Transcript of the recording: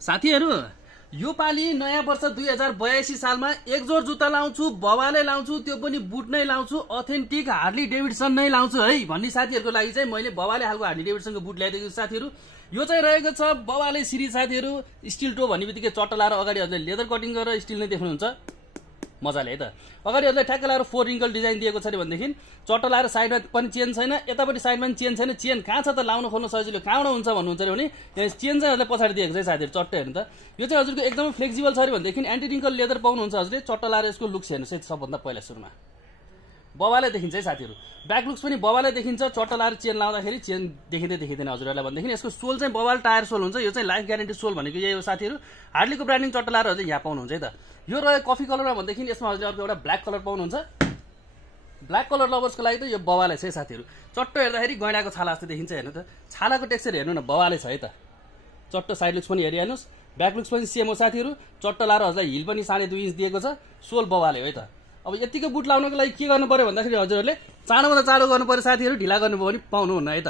साथीहरु यो पाली नयाँ वर्ष 2082 सालमा एक जोर जुत्ता लाउँछु, बवाले लाउँछु, त्यो पनि बुट नै लाउँछु, अथेन्टिक हार्ली डेभिडसन नै लाउँछु है भन्ने साथीहरुको लागि चाहिँ मैले बवाले खालको हार्ली डेभिडसनको बुट ल्याइदिएको छु साथीहरु। यो चाहिँ रहेको छ बवाले सिरिज साथीहरु। स्टिल टो भन्नेबित्तिकै चट्टा लाएर अगाडि हजुरले लेदर कटिङ गरेर स्टिल नै देख्नुहुन्छ मजाले है त। अगाडि हजुरले ठ्याक्क लाएर 4 रिङ्कल डिजाइन दिएको छ अरे भनेदेखि चट्टा लाएर साइडमा पनि चेन छैन, यतापट्टि साइडमा पनि चेन छैन। चेन कहाँ छ त लाउन खोल्न सजिलो कहाँबाट हुन्छ भन्नुहुन्छ अरे भने चेन चाहिँ हजुरले पछाडि दिएको छ साथीहरु। चट्टा हेर्नु त यो चाहिँ हजुरको एकदमै फ्लेक्सिबल छ अरे भनेदेखि एन्टी रिङ्कल लेदर पाउनुहुन्छ हजुरले। चट्टा लाएर यसको लुक्स हेर्नुस् है सबभन्दा पहिला सुरुमा बवाले देखिन्छ है साथीहरु। ब्याक लुक्स पनि बवाले देखिन्छ। चट्टा लाएर चेन लाउँदाखेरि चेन देखिँदैन हजुरहरुलाई भनेदेखि यसको सोल चाहिँ बवाल टायर सोल हुन्छ। यो चाहिँ लाइफ ग्यारेन्टी सोल भनेको यही हो साथीहरु। हार्डलीको ब्रान्डिङ चट्टा लाएर हजुरले यहाँ पाउनुहुन्छ है त। यो रह्यो कफी कलरमा भनेदेखि यसमा हजुरले अर्को एउटा ब्ल्याक कलर पाउनुहुन्छ। ब्ल्याक कलर लभर्सको लागि त यो बवाले छ है साथीहरु। चट्टो हेर्दाखेरि गैंडाको छाला जस्तो देखिन्छ हेर्नु त। छालाको टेक्सचर हेर्नु न बवाले छ है त। चट्टो साइड लुक्स पनि हेरिहाल्नुस्। ब्याक लुक्स पनि सेम हो साथीहरु। चट्टो लाएर हजुरलाई हिल पनि 2.5 इन्च दिएको छ। सोल बवाले हो है त। अब यतिको बुट लाउनको लागि के गर्नु पर्यो भन्दाखेरि हजुरहरुले चाँडोभन्दा चाँडो गर्नु पर्यो साथीहरु। ढिला गर्नुभयो भने पाउनुहुन्न है त।